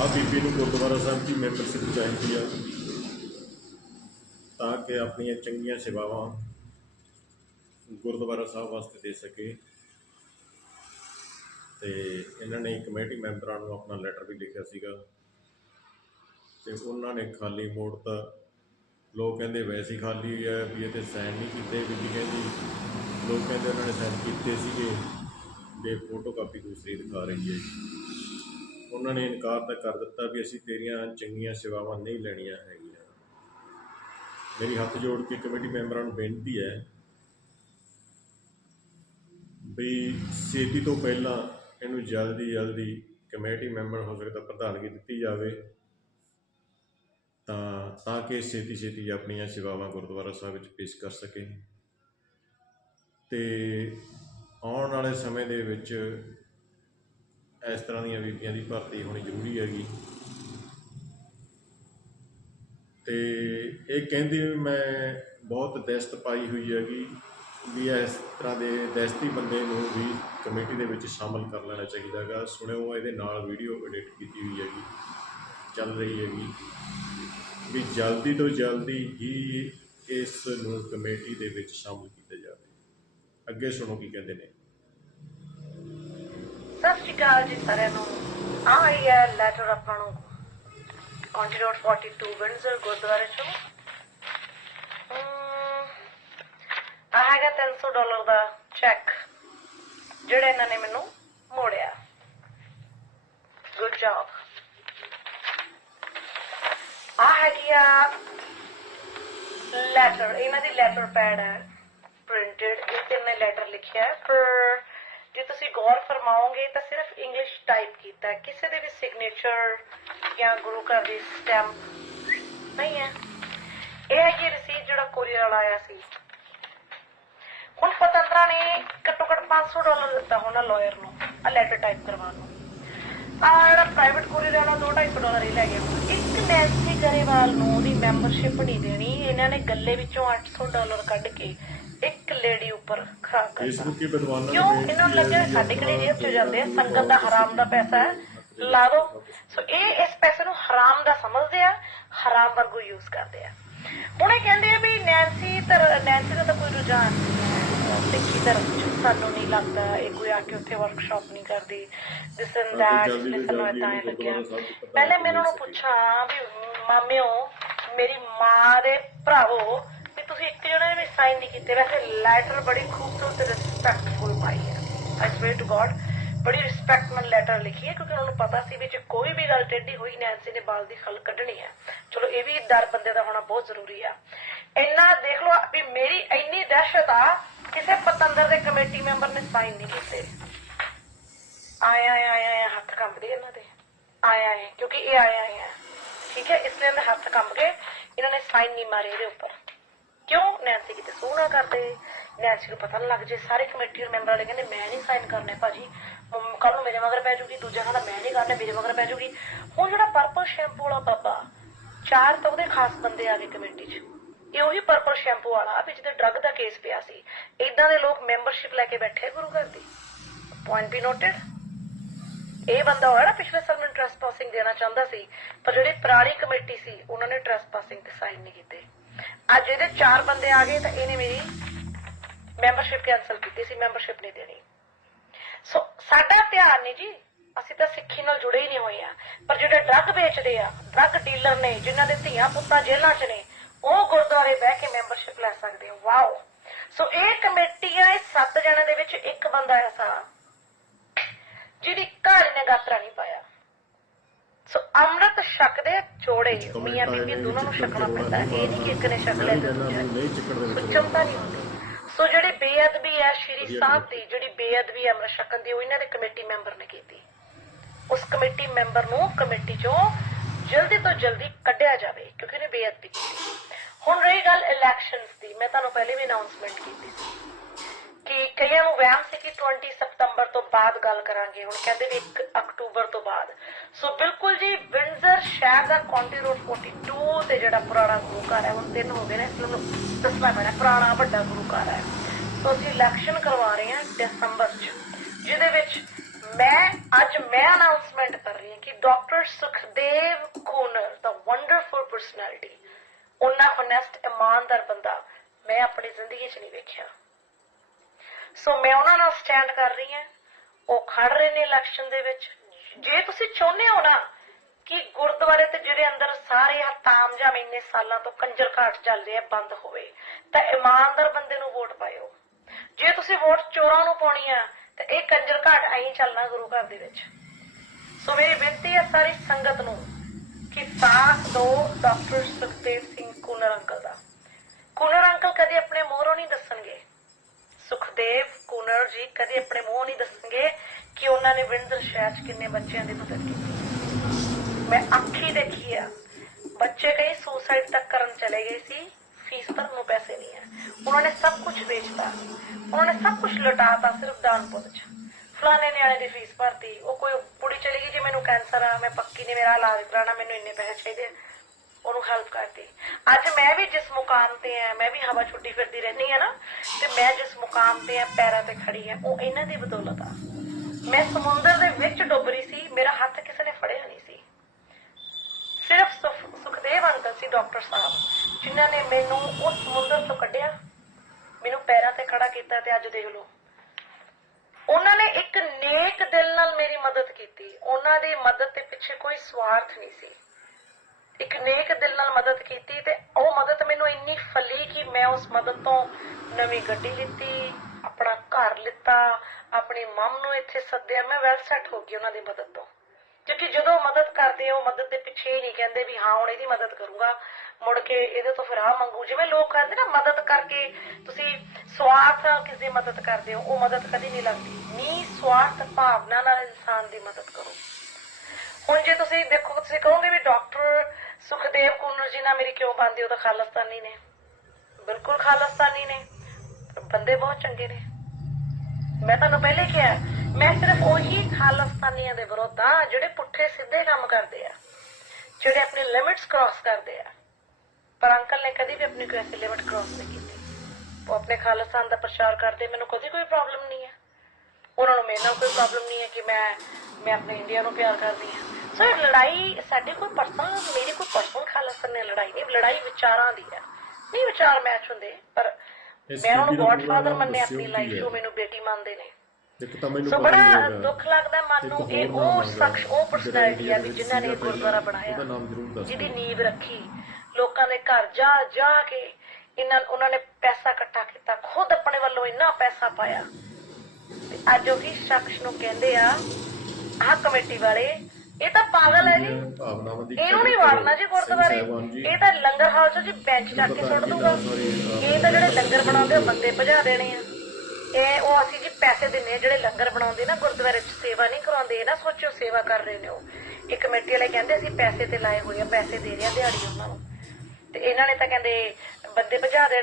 ਆ ਬੀਬੀ ਨੂੰ ਗੁਰਦੁਆਰਾ ਸਾਹਿਬ ਦੀ ਮੈਂਬਰਸ਼ਿਪ ਚਾਹੀਦੀ ਆ, ਤਾਂ ਕਿ ਆਪਣੀਆਂ ਚੰਗੀਆਂ ਸੇਵਾਵਾਂ ਗੁਰਦੁਆਰਾ ਸਾਹਿਬ ਵਾਸਤੇ ਦੇ ਸਕੇ। ਤੇ ਇਹਨਾਂ ਨੇ ਕਮੇਟੀ ਮੈਂਬਰਾਂ ਨੂੰ ਆਪਣਾ ਲੈਟਰ ਵੀ ਲਿਖਿਆ ਸੀਗਾ। ਤੇ ਉਹਨਾਂ ਨੇ ਖਾਲੀ ਮੋੜਤਾ ਲੋਕ ਕਹਿੰਦੇ ਵੈਸੇ ਹੀ ਖਾਲੀ ਹੈ ਵੀ ਇਹ ਤੇ ਸਾਈਨ ਨਹੀਂ ਕੀਤੇ ਬੀਬੀ ਕਹਿੰਦੀ ਲੋਕ ਕਹਿੰਦੇ ਉਹਨਾਂ ਨੇ ਸਾਈਨ ਕੀਤੇ ਸੀਗੇ ਜੇ ਫੋਟੋ ਕਾਪੀ ਦੂਸਰੀ ਦਿਖਾ ਰਹੀ ਹੈ। ਉਹਨਾਂ ਨੇ ਇਨਕਾਰ ਤਾਂ ਕਰ ਦਿੱਤਾ ਵੀ ਅਸੀਂ ਤੇਰੀਆਂ ਚੰਗੀਆਂ ਸੇਵਾਵਾਂ ਨਹੀਂ ਲੈਣੀਆਂ ਹੈਗੀਆਂ। ਮੇਰੀ ਹੱਥ ਜੋੜ ਕੇ ਕਮੇਟੀ ਮੈਂਬਰਾਂ ਨੂੰ ਬੇਨਤੀ ਹੈ ਵੀ ਛੇਤੀ ਤੋਂ ਪਹਿਲਾਂ ਇਹਨੂੰ ਜਲਦੀ ਜਲਦੀ ਕਮੇਟੀ ਮੈਂਬਰ ਹੋ ਸਕਦਾ ਪ੍ਰਧਾਨਗੀ ਦਿੱਤੀ ਜਾਵੇ ਤਾਂ ਤਾਂ ਕਿ ਛੇਤੀ ਛੇਤੀ ਆਪਣੀਆਂ ਸੇਵਾਵਾਂ ਗੁਰਦੁਆਰਾ ਸਾਹਿਬ ਵਿੱਚ ਪੇਸ਼ ਕਰ ਸਕੇ। ਤੇ ਆਉਣ ਵਾਲੇ ਸਮੇਂ ਦੇ ਵਿੱਚ ਇਸ ਤਰ੍ਹਾਂ ਦੀਆਂ ਬੀਬੀਆਂ ਦੀ ਭਰਤੀ ਹੋਣੀ ਜ਼ਰੂਰੀ ਹੈਗੀ। ਤੇ ਇਹ ਕਹਿੰਦੇ ਵੀ ਮੈਂ ਬਹੁਤ ਦਹਿਸ਼ਤ ਪਾਈ ਹੋਈ ਹੈਗੀ ਵੀ ਇਸ ਤਰ੍ਹਾਂ ਦੇ ਦਹਿਸ਼ਤੀ ਬੰਦੇ ਨੂੰ ਵੀ ਕਮੇਟੀ ਦੇ ਵਿੱਚ ਸ਼ਾਮਲ ਕਰ ਲੈਣਾ ਚਾਹੀਦਾ ਹੈਗਾ। ਸੁਣਿਓ, ਇਹਦੇ ਨਾਲ ਵੀਡੀਓ ਐਡਿਟ ਕੀਤੀ ਹੋਈ ਹੈਗੀ, ਚੱਲ ਰਹੀ ਹੈਗੀ। ਵੀ ਜਲਦੀ ਤੋਂ ਜਲਦੀ ਹੀ ਇਸ ਨੂੰ ਕਮੇਟੀ ਦੇ ਵਿੱਚ ਸ਼ਾਮਲ ਕੀਤਾ ਜਾਵੇ। ਅੱਗੇ ਸੁਣੋ ਕੀ ਕਹਿੰਦੇ ਨੇ। ਸਤਿ ਸ਼੍ਰੀ ਅਕਾਲ ਜੀ ਸਾਰਿਆਂ ਨੂੰ। ਆ ਰਹੀ ਹੈ ਲੈਟਰ ਆਪਾਂ ਨੂੰ। ਕਾਉਂਟੀ 42 ਵਿੰਡਸਰ ਗੁਰਦੁਆਰੇ ਚੋਂ। ਆ ਹੈਗਾ 300 ਡਾਲਰ ਦਾ ਚੈੱਕ ਜਿਹੜਾ ਇਹਨਾਂ ਨੇ ਮੈਨੂੰ ਮੋੜਿਆ। ਗੁੱਡ ਜੌਬ ਆ ਹੈਗੀ ਆ ਲੈਟਰ ਇਹਨਾਂ ਦੀ ਲੈਟਰ ਪੈਡ ਹੈ। ਪ੍ਰਿੰਟਡ ਇਸ ਤੇ ਮੈਂ ਲੈਟਰ ਲਿਖਿਆ ਪਰ ਜੇ ਤੁਸੀਂ ਗੌਰ ਫਰਮਾਓਗੇ ਤਾਂ ਸਿਰਫ ਇੰਗਲਿਸ਼ ਟਾਈਪ ਕੀਤਾ ਹੈ। ਕਿਸੇ ਦੇ ਵੀ ਸਿਗਨੇਚਰ ਜਾਂ ਗੁਰੂ ਘਰ ਦੀ ਸਟੈਂਪ ਨਹੀਂ ਹੈ। ਇਹ ਹੈ ਕਿ ਰਸੀਦ ਜਿਹੜਾ ਕੋਰੀਅਰ ਵਾਲਾ ਆਇਆ ਸੀ। ਹੁਣ ਪਤੰਦਰਾ ਨੇ ਘੱਟੋ ਘੱਟ 500 ਡਾਲਰ ਦਿੱਤਾ ਹੋਣਾ ਲਾਇਰ ਨੂੰ, ਆ ਲੈਟਰ ਟਾਈਪ ਕਰਵਾਉਣ ਨੂੰ। ਆ ਜਿਹੜਾ ਪ੍ਰਾਈਵੇਟ ਕੋਰੀਅਰ ਵਾਲਾ 2.5 ਡਾਲਰ ਹੀ ਲੈ ਗਿਆ। ਇੱਕ ਨੈਂਸੀ ਗਰੇਵਾਲ ਨੂੰ ਉਹਦੀ ਮੈਂਬਰਸ਼ਿਪ ਨਹੀਂ ਦੇਣੀ, ਇਹਨਾਂ ਨੇ ਗੱਲੇ ਵਿੱਚੋਂ 800 ਡਾਲਰ ਕੱਢ ਕੇ ਇੱਕ ਲੇਡੀ ਉੱਪਰ ਖਰਾਬ ਕਰਤਾ। ਫੇਸਬੁੱਕ ਦੀ ਵਿਦਵਾਨਾਂ ਕਿਉਂ ਇਹਨਾਂ ਨੂੰ ਲੱਗਿਆ ਸਾਡੇ ਕਿਹੜੇ ਜੇਬ ਚ ਜਾਂਦੇ ਆ? ਸੰਗਤ ਦਾ ਹਰਾਮ ਦਾ ਪੈਸਾ ਹੈ। ਲਾ ਦੋ। ਸੋ ਇਹ ਇਸ ਪੈਸੇ ਨੂੰ ਹਰਾਮ ਦਾ ਸਮਝਦੇ ਆ। ਹਰਾਮ ਵਾਂਗੂ ਯੂਜ਼ ਕਰਦੇ ਆ। ਹੁਣ ਇਹ ਕਹਿੰਦੇ ਆ ਵੀ ਨੈਂਸੀ ਤਰ ਨੈਂਸੀ ਦਾ ਤਾਂ ਕੋਈ ਰੁਝਾਨ ਸਿੱਖੀ ਧਰਮ ਚ ਸਾਨੂੰ ਨਹੀਂ ਲੱਗਦਾ ਇਹ ਕੋਈ ਆ ਕੇ ਉੱਥੇ ਵਰਕਸ਼ਾਪ ਨਹੀਂ ਕਰਦੀ। ਦਿਸ ਐਂਡ ਦੈਟ ਜਲਦੀ ਇਸ ਤੋਂ ਲੱਗਿਆ। ਪਹਿਲੇ ਮੈਨੂੰ ਨੂੰ ਮਿਲ ਸਕੇ। ਪੁੱਛਾਂ ਵੀ ਮਾਮਿਓ ਮੇਰੀ ਮਾਂ ਦੇ ਭਰਾਵੋ ਵੀ ਤੁਸੀਂ ਇੱਕ ਜਣੇ ਨੇ ਸਾਈਨ ਨਹੀਂ ਕੀਤੇ। ਵੈਸੇ ਲੈਟਰ ਬੜੀ ਖੂਬਸੂਰਤ ਰਿਸਪੈਕਟਫੁਲ ਪਾਈ ਹੈ। ਆਈ ਸਵੇਅਰ ਟੂ ਗॉड ਬੜੀ ਰਿਸਪੈਕਟ ਨਾਲ ਲੈਟਰ ਲਿਖੀ ਹੈ, ਕਿਉਂਕਿ ਉਹਨਾਂ ਨੂੰ ਪਤਾ ਸੀ ਵੀ ਜੇ ਕੋਈ ਵੀ ਗੱਲ ਟੇਢੀ ਹੋਈ ਨੈਂਸੀ ਨੇ ਬਾਲ ਦੀ ਖਲ ਕੱਢਣੀ ਹੈ। ਚਲੋ, ਇਹ ਵੀ ਡਰ ਬੰਦੇ ਦਾ ਹੋਣਾ ਬਹੁਤ ਜ਼ਰੂਰੀ ਆ। ਇੰਨਾ ਦੇਖ ਲਓ ਵੀ ਮੇਰੀ ਇੰਨੀ ਦਹਿਸ਼ਤ ਆ, ਕਿਸੇ ਪਤੰਦਰ ਦੇ ਕਮੇਟੀ ਮੈਂਬਰ ਨੇ ਸਾਈਨ ਨਹੀਂ ਕੀਤੇ। ਆਏ ਆਏ ਆਏ ਹੱਥ ਕੰਬਦੇ ਇਹਨਾਂ ਦੇ। ਆਏ ਆਏ, ਕਿਉਂਕਿ ਇਹ ਆਏ ਆਏ ਠੀਕ ਹੈ, ਇਸ ਲਈ ਇਹਨਾਂ ਦੇ ਹੱਥ ਕੰਬ ਗਏ ਇਹਨਾਂ ਨੇ ਸਾਈਨ ਨਹੀਂ ਮਾਰੇ ਇਹਦੇ ਉੱਪਰ। ਕਿਉਂ ਨੈਂਸੀ ਕਿਤੇ ਸੂਹ ਨਾ ਕਰਦੇ ਨੈਂਸੀ ਨੂੰ ਪਤਾ ਨਾ ਲੱਗ ਜੇ, ਸਾਰੇ ਕਮੇਟੀ ਮੈਂਬਰ ਵਾਲੇ ਕਹਿੰਦੇ, ਮੈਂ ਨਹੀਂ ਸਾਈਨ ਕਰਨੇ ਭਾਜੀ। ਕੱਲ ਨੂੰ ਮੇਰੇ ਮਗਰ ਪੈ ਜੂਗੀ, ਦੂਜਾ ਕਹਿੰਦਾ, ਮੈਂ ਨਹੀਂ ਕਰਨੇ, ਮੇਰੇ ਮਗਰ ਪੈ ਜੂਗੀ। ਹੁਣ ਜਿਹੜਾ ਪਰਪਲ ਸ਼ੈਂਪੂ ਵਾਲਾ ਬਾਬਾ, ਚਾਰ ਤਾਂ ਉਹਦੇ ਖਾਸ ਬੰਦੇ ਆ ਗਏ ਕਮੇਟੀ 'ਚ। ਇਹ ਉਹੀ ਪਰਪਲ ਸ਼ੈਂਪੂ ਵਾਲਾ ਵੀ ਜਿਹਦੇ ਡਰੱਗ ਦਾ ਕੇਸ ਪਿਆ ਸੀ। ਇਦਾਂ ਦੇ ਲੋਕ ਮੈਂਬਰਸ਼ਿਪ ਲੈ ਕੇ ਬੈਠੇ ਗੁਰੂ ਘਰ ਦੀ। ਪੁਆਇੰਟ ਬੀ ਨੋਟਡ ਇਹ ਬੰਦਾ ਹੋਇਆ ਨਾ, ਪਿਛਲੇ ਸਾਲ ਮੈਨੂੰ ਟ੍ਰੈਸਪਾਸਿੰਗ ਦੇਣਾ ਚਾਹੁੰਦਾ ਸੀ, ਪਰ ਜਿਹੜੀ ਪੁਰਾਣੀ ਕਮੇਟੀ ਸੀ, ਉਹਨਾਂ ਨੇ ਟ੍ਰੈਸਪਾਸਿੰਗ ਤੇ ਸਾਈਨ ਨਹੀਂ ਕੀਤੇ। ਅੱਜ ਇਹਦੇ ਚਾਰ ਬੰਦੇ ਆ ਗਏ ਤਾਂ ਇਹਨੇ ਮੇਰੀ ਮੈਂਬਰਸ਼ਿਪ ਕੈਨਸਲ ਕੀਤੀ ਸੀ ਮੈਂਬਰਸ਼ਿਪ ਨਹੀਂ ਦੇਣੀ। ਸੋ ਸਾਡਾ ਧਿਆਨ ਨਹੀਂ ਜੀ, ਅਸੀਂ ਤਾਂ ਸਿੱਖੀ ਨਾਲ ਜੁੜੇ ਹੀ ਨਹੀਂ ਹੋਏ ਆ। ਪਰ ਜਿਹੜੇ ਡਰੱਗ ਵੇਚਦੇ ਆ ਡਰੱਗ ਡੀਲਰ ਨੇ, ਜਿਨ੍ਹਾਂ ਦੇ ਧੀਆਂ ਪੁੱਤਾਂ ਜੇਲ੍ਹਾਂ 'ਚ ਨੇ, ਉਹ ਗੁਰਦੁਆਰੇ ਬਹਿ ਕੇ ਮੈਂਬਰਸ਼ਿਪ ਲੈ ਸਕਦੇ ਆ। ਵਾਓ ਸੋ ਇਹ ਕਮੇਟੀ ਆ, ਇਹ ਸੱਤ ਜਣਿਆਂ ਦੇ ਵਿੱਚ ਇੱਕ ਬੰਦਾ ਐਸਾ ਜਿਹਦੀ ਘਰ ਨੇ ਗਾਤਰਾ ਨਹੀਂ ਪਾਇਆ। ਸੋ ਅੰਮ੍ਰਿਤ ਛਕਦੇ ਜੋੜੇ ਮੀਆਂ ਬੀਬੀ ਦੋਨਾਂ ਨੂੰ ਛਕਣਾ ਪੈਂਦਾ। ਇਹ ਨਹੀਂ ਕਿ ਇੱਕ ਨੇ ਛਕ ਲਿਆ ਤੇ ਦੂਜੇ ਨੇ ਨਹੀਂ ਚੱਕਰ ਦੇ ਵਿੱਚ ਸੁਚਮਤਾ ਨਹੀਂ ਹੁੰਦੀ ਸੋ ਜਿਹੜੀ ਬੇਅਦਬੀ ਹੈ ਸ਼੍ਰੀ ਸਾਹਿਬ ਦੀ ਜਿਹੜੀ ਬੇਅਦਬੀ ਹੈ ਅੰਮ੍ਰਿਤ ਛਕਣ ਦੀ ਉਹ ਇਹਨਾਂ ਦੇ ਕਮੇਟੀ ਮੈਂਬਰ ਨੇ ਕੀਤੀ। ਉਸ ਕਮੇਟੀ ਮੈਂਬਰ ਨੂੰ ਕਮੇਟੀ ਚੋਂ ਜਲਦੀ ਤੋਂ ਜਲਦੀ ਕੱਢਿਆ ਜਾਵੇ ਕਿਉਂਕਿ ਇਹਨੇ ਬੇਅਦਬੀ ਕੀਤੀ ਹੁਣ ਰਹੀ ਗੱਲ ਇਲੈਕਸ਼ਨਸ ਦੀ ਮੈਂ ਤੁਹਾਨੂੰ ਪਹਿਲੇ ਵੀ ਅਨਾਉਂਸਮੈਂਟ ਕੀਤੀ ਸੀ ਕਿ ਕਈਆਂ ਨੂੰ ਵਹਿਮ ਸੀ ਕਿ 20 ਸਤੰਬਰ ਤੋਂ ਬਾਅਦ ਗੱਲ ਕਰਾਂਗੇ, ਹੁਣ ਕਹਿੰਦੇ ਵੀ 1 ਅਕਤੂਬਰ ਤੋਂ ਬਾਅਦ। ਸੋ ਬਿਲਕੁਲ ਜੀ ਵਿੰਜ਼ਰ ਸ਼ਹਿਰ ਦਾ ਕਾਉਂਟੀ ਰੋਡ 42 ਤੇ ਜਿਹੜਾ ਪੁਰਾਣਾ ਗੁਰੂ ਘਰ ਹੈ, ਹੁਣ ਤਿੰਨ ਹੋ ਗਏ ਨੇ, ਇਸ ਨੂੰ ਦੱਸਣਾ ਪੈਣਾ, ਪੁਰਾਣਾ ਵੱਡਾ ਗੁਰੂ ਘਰ ਹੈ। ਸੋ ਅਸੀਂ ਇਲੈਕਸ਼ਨ ਕਰਵਾ ਰਹੇ ਹਾਂ ਦਸੰਬਰ 'ਚ, ਜਿਹਦੇ ਵਿੱਚ ਮੈਂ, ਅੱਜ ਮੈਂ ਅਨਾਉਂਸਮੈਂਟ ਕਰ ਰਹੀ ਹਾਂ ਕਿ ਡਾਕਟਰ ਸੁਖਦੇਵ ਕੂਨਰ ਦਾ ਵੰਡਰਫੁਲ ਪਰਸਨੈਲਿਟੀ ਉਹਨਾਂ ਹੋਨੈਸਟ ਇਮਾਨਦਾਰ ਬੰਦਾ ਮੈਂ ਆਪਣੀ ਜ਼ਿੰਦਗੀ 'ਚ ਨਹੀਂ ਵੇਖਿਆ। ਸੋ ਮੈਂ ਉਹਨਾਂ ਨਾਲ ਸਟੈਂਡ ਕਰ ਰਹੀ ਹਾਂ। ਉਹ ਖੜ ਰਹੇ ਨੇ ਇਲੈਕਸ਼ਨ ਦੇ ਵਿੱਚ। ਜੇ ਤੁਸੀਂ ਚਾਹੁੰਦੇ ਹੋ ਨਾ ਕਿ ਗੁਰਦੁਆਰੇ ਤੇ ਜਿਹੜੇ ਅੰਦਰ ਸਾਰੇ ਆ ਤਾਮਝਾਮ ਇੰਨੇ ਸਾਲਾਂ ਤੋਂ ਕੰਜਰ ਘਾਟ ਚੱਲ ਰਿਹਾ, ਬੰਦ ਹੋਵੇ, ਤਾਂ ਇਮਾਨਦਾਰ ਬੰਦੇ ਨੂੰ ਵੋਟ ਪਾਇਓ। ਜੇ ਤੁਸੀਂ ਵੋਟ ਚੋਰਾਂ ਨੂੰ ਪਾਉਣੀ ਆ, ਤਾਂ ਇਹ ਕੰਜਰ ਘਾਟ ਐਂ ਚੱਲਣਾ ਗੁਰੂ ਘਰ ਦੇ ਵਿੱਚ। ਸੋ ਮੇਰੀ ਬੇਨਤੀ ਹੈ ਸਾਰੀ ਸੰਗਤ ਨੂੰ ਕਿ ਸਾਥ ਦਿਓ ਡਾਕਟਰ ਸੁਖਦੇਵ ਸਿੰਘ ਕੁਨਰ ਅੰਕਲ ਦਾ। ਕੁਨਰ ਅੰਕਲ ਕਦੇ ਆਪਣੇ ਮੋਹਰੋਂ ਨਹੀਂ ਦੱਸਣਗੇ। ਸੁਖਦੇਵ ਕੁਨਰ ਜੀ ਕਦੇ ਆਪਣੇ ਮੂੰਹੋਂ ਨਹੀਂ ਦੱਸਣਗੇ ਕਿ ਉਹਨਾਂ ਨੇ ਵਿੰਦਰ ਸ਼ਹਿਰ 'ਚ ਕਿੰਨੇ ਬੱਚਿਆਂ ਦੀ ਮਦਦ ਕੀਤੀ। ਮੈਂ ਅੱਖੀ ਦੇਖੀ ਆ। ਬੱਚੇ ਕਈ ਸੁਸਾਈਡ ਤੱਕ ਕਰਨ ਚਲੇ ਗਏ ਸੀ। ਫੀਸ ਭਰਨ ਨੂੰ ਪੈਸੇ ਨਹੀਂ ਹੈ ਉਹਨਾਂ ਨੇ ਸਭ ਕੁਝ ਵੇਚਤਾ। ਉਹਨਾਂ ਨੇ ਸਭ ਕੁਝ ਲੁਟਾਤਾ ਸਿਰਫ ਦਾਨ ਪੁੰਨ 'ਚ। ਫਲਾਣੇ ਨਿਆਣੇ ਦੀ ਫੀਸ ਭਰਤੀ। ਉਹ ਕੋਈ ਕੁੜੀ ਚਲੀ ਗਈ ਜੇ, ਮੈਨੂੰ ਕੈਂਸਰ ਆ, ਮੈਂ ਪੱਕੀ ਨਹੀਂ, ਮੇਰਾ ਇਲਾਜ ਕਰਾਉਣਾ, ਮੈਨੂੰ ਇੰਨੇ ਪੈਸੇ ਚਾਹੀਦੇ ਉਹਨੂੰ ਹੈਲਪ ਕਰਦੀ। ਅੱਜ ਮੈਂ ਵੀ ਜਿਸ ਮੁਕਾਮ ਤੇ ਆ ਮੈਂ ਵੀ ਹਵਾ ਛੁੱਟੀ ਫਿਰਦੀ ਰਹਿੰਦੀ ਆ ਨਾ, ਤੇ ਮੈਂ ਜਿਸ ਮੁਕਾਮ ਤੇ ਆ ਪੈਰਾਂ ਤੇ ਖੜੀ ਆ ਉਹ ਇਹਨਾਂ ਦੀ ਬਦੌਲਤ ਆ। ਮੈਂ ਸਮੁੰਦਰ ਦੇ ਵਿੱਚ ਡੁੱਬ ਰਹੀ ਸੀ, ਮੇਰਾ ਹੱਥ ਕਿਸੇ ਨੇ ਫੜਿਆ ਨਹੀਂ ਸੀ। ਸਿਰਫ ਸੁਖਦੇਵ ਅੰਕਲ ਸੀ, ਡਾਕਟਰ ਸਾਹਿਬ, ਜਿਨ੍ਹਾਂ ਨੇ ਮੈਨੂੰ ਉਸ ਸਮੁੰਦਰ ਤੋਂ ਕੱਢਿਆ। ਮੈਨੂੰ ਪੈਰਾਂ ਤੇ ਖੜਾ ਕੀਤਾ ਤੇ ਅੱਜ ਦੇਖ ਲਓ। ਉਹਨਾਂ ਨੇ ਇੱਕ ਨੇਕ ਦਿਲ ਨਾਲ ਮੇਰੀ ਮਦਦ ਕੀਤੀ। ਉਹਨਾਂ ਦੀ ਮਦਦ ਦੇ ਪਿੱਛੇ ਕੋਈ ਸਵਾਰਥ ਨਹੀਂ ਸੀ। ਇੱਕ ਨੇਕ ਦਿਲ ਨਾਲ ਮਦਦ ਕੀਤੀ ਤੇ ਉਹ ਮਦਦ ਮੈਨੂੰ ਇੰਨੀ ਫਲੀ ਕਿ ਮੈਂ ਉਸ ਮਦਦ ਤੋਂ ਨਵੀਂ ਗੱਡੀ ਲਿੱਤੀ, ਆਪਣਾ ਘਰ ਲਿੱਤਾ, ਆਪਣੀ ਮਮ ਨੂੰ ਇੱਥੇ ਸੱਦਿਆ, ਮੈਂ ਵੈਲ ਸੈੱਟ ਹੋ ਗਈ ਉਹਨਾਂ ਦੀ ਮਦਦ ਤੋਂ। ਕਿਉਂਕਿ ਜਦੋਂ ਮਦਦ ਕਰਦੇ ਆ ਮਦਦ ਦੇ ਪਿੱਛੇ ਹੀ ਨਹੀਂ ਕਹਿੰਦੇ ਵੀ ਹਾਂ, ਹੁਣ ਇਹਦੀ ਮਦਦ ਕਰੂੰਗਾ, ਮੁੜ ਕੇ ਇਹਦੇ ਤੋਂ ਫਿਰ ਆ ਮੰਗੂ। ਜਿਵੇਂ ਲੋਕ ਕਰਦੇ ਨਾ, ਮਦਦ ਕਰਕੇ ਤੁਸੀਂ ਸਵਾਰਥ ਕਿਸੇ ਦੀ ਮਦਦ ਕਰਦੇ ਹੋ, ਉਹ ਮਦਦ ਕਦੀ ਨਹੀਂ ਲੱਗਦੀ। ਨੀ ਸਵਾਰਥ ਭਾਵਨਾ ਨਾਲ ਇਨਸਾਨ ਦੀ ਮਦਦ ਕਰੋ। ਹੁਣ ਜੇ ਤੁਸੀਂ ਦੇਖੋ, ਤੁਸੀਂ ਕਹੋਗੇ ਵੀ ਡਾਕਟਰ ਸੁਖਦੇਵ ਕੁਨਰ ਜੀ ਨਾਲ ਮੇਰੀ ਕਿਉਂ ਬੰਦੀ ਉਹ ਤਾਂ ਖਾਲਸਤਾਨੀ ਨੇ। ਬਿਲਕੁਲ ਖਾਲਸਤਾਨੀ ਨੇ। ਬੰਦੇ ਬਹੁਤ ਚੰਗੇ ਨੇ। ਮੈਂ ਤੁਹਾਨੂੰ ਪਹਿਲੇ ਕਿਹਾ, ਮੈਂ ਸਿਰਫ ਉਹੀ ਖਾਲਸਤਾਨੀਆਂ ਦੇ ਵਿਰੋਧ ਆ ਜਿਹੜੇ ਪੁੱਠੇ ਸਿੱਧੇ ਕੰਮ ਕਰਦੇ ਆ, ਜਿਹੜੇ ਆਪਣੀ ਲਿਮਿਟਸ ਕ੍ਰਾਸ ਕਰਦੇ ਆ। ਪਰ ਅੰਕਲ ਨੇ ਕਦੀ ਵੀ ਆਪਣੀ ਕੋਈ ਐਸੀ ਲਿਮਿਟ ਕ੍ਰਾਸ ਨਹੀਂ ਕੀਤੀ। ਉਹ ਆਪਣੇ ਖਾਲਸਤਾਨ ਦਾ ਪ੍ਰਚਾਰ ਕਰਦੇ, ਮੈਨੂੰ ਕਦੀ ਕੋਈ ਪ੍ਰੋਬਲਮ ਨਹੀਂ ਹੈ। ਉਹਨਾਂ ਨੂੰ ਮੇਰੇ ਨਾਲ ਕੋਈ ਪ੍ਰੋਬਲਮ ਨਹੀਂ ਹੈ ਕਿ ਮੈਂ ਮੈਂ ਆਪਣੇ ਇੰਡੀਆ ਨੂੰ ਪਿਆਰ ਕਰਦੀ ਹਾਂ। ਸੋ ਇਹ ਲੜਾਈ ਸਾਡੀ ਕੋਈ ਪਰਸਨਲ ਮੇਰੀ ਕੋਈ ਪਰਸਨਲ ਖਾਲਸਤਾਨ ਨਾਲ ਲੜਾਈ ਨਹੀਂ ਲੜਾਈ ਵਿਚਾਰਾਂ ਦੀ ਹੈ। ਨਹੀਂ ਵਿਚਾਰ ਮੈਚ ਹੁੰਦੇ ਪਰ ਮੈਂ ਉਹਨੂੰ ਬੀਬੀ ਦਾ ਗੋਡ ਪੂਰਾ ਫਾਦਰ ਨਾਮ ਮੰਨਿਆ ਆਪਣੀ ਕੀ ਲਾਈਫ ਉਹ ਮੈਨੂੰ ਬੇਟੀ ਮੰਨਦੇ ਨੇ। ਇੱਕ ਤਾਂ ਮੈਨੂੰ ਬੜਾ। ਦੁੱਖ ਲੱਗਦਾ ਮਨ ਨੂੰ ਨਾਮ ਉਹ ਸ਼ਖਸ ਉਹ ਪਰਸਨੈਲਿਟੀ ਆ ਵੀ ਜਿਨ੍ਹਾਂ ਨੇ ਗੁਰਦੁਆਰਾ ਬਣਾਇਆ ਉਹਦਾ ਨਾਮ ਜ਼ਰੂਰ ਦੱਸ ਜਿਹਦੀ। ਨੀਂਵ ਰੱਖੀ ਲੋਕਾਂ ਦੇ ਘਰ ਜਾ ਜਾ ਕੇ ਇਹਨਾਂ ਉਹਨਾਂ ਨੇ ਪੈਸਾ ਇਕੱਠਾ ਕੀਤਾ ਖੁਦ ਆਪਣੇ ਵੱਲੋਂ ਇੰਨਾ ਪੈਸਾ ਪਾਇਆ। ਤੇ ਅੱਜ ਉਹ ਹੀ ਸ਼ਖਸ ਨੂੰ ਕਹਿੰਦੇ ਆ ਆਹ ਕਮੇਟੀ ਵਾਲੇ ਇਹ ਤਾਂ ਪਾਗਲ ਹੈ ਜੀ। ਭਾਵਨਾਵਾਂ ਦੀ ਇਹਨੂੰ ਨਹੀਂ। ਵਾੜਨਾ ਜੀ ਗੁਰਦੁਆਰੇ। ਇਹ ਤਾਂ ਲੰਗਰ ਹਾਲ 'ਚ ਜੀ ਬੈਂਚ ਚੱਕ ਕੇ ਸੁੱਟ ਦੂਗਾ। ਇਹ ਤਾਂ ਜਿਹੜੇ ਲੰਗਰ ਬਣਾਉਂਦੇ ਉਹ ਬੰਦੇ ਭਜਾ ਦੇਣੇ ਆ। ਇਹ ਉਹ ਅਸੀਂ ਜੀ ਪੈਸੇ ਦਿੰਨੇ ਆ ਜਿਹੜੇ ਲੰਗਰ ਬਣਾਉਂਦੇ ਨਾ ਗੁਰਦੁਆਰੇ 'ਚ ਸੇਵਾ ਨਹੀਂ ਕਰਾਉਂਦੇ ਇਹ ਨਾ ਸੋਚੋ ਸੇਵਾ ਕਰ ਰਹੇ ਨੇ ਉਹ। ਇਹ ਕਮੇਟੀ ਵਾਲੇ ਕਹਿੰਦੇ ਅਸੀਂ ਪੈਸੇ ਤੇ ਲਾਏ ਹੋਏ ਆ ਪੈਸੇ ਦੇ ਰਹੇ ਆ ਦਿਹਾੜੀ ਉਹਨਾਂ ਨੂੰ। ਤੇ ਇਹਨਾਂ ਨੇ ਤਾਂ ਕਹਿੰਦੇ ਬੰਦੇ ਭਜਾ ਦੇਣੇ।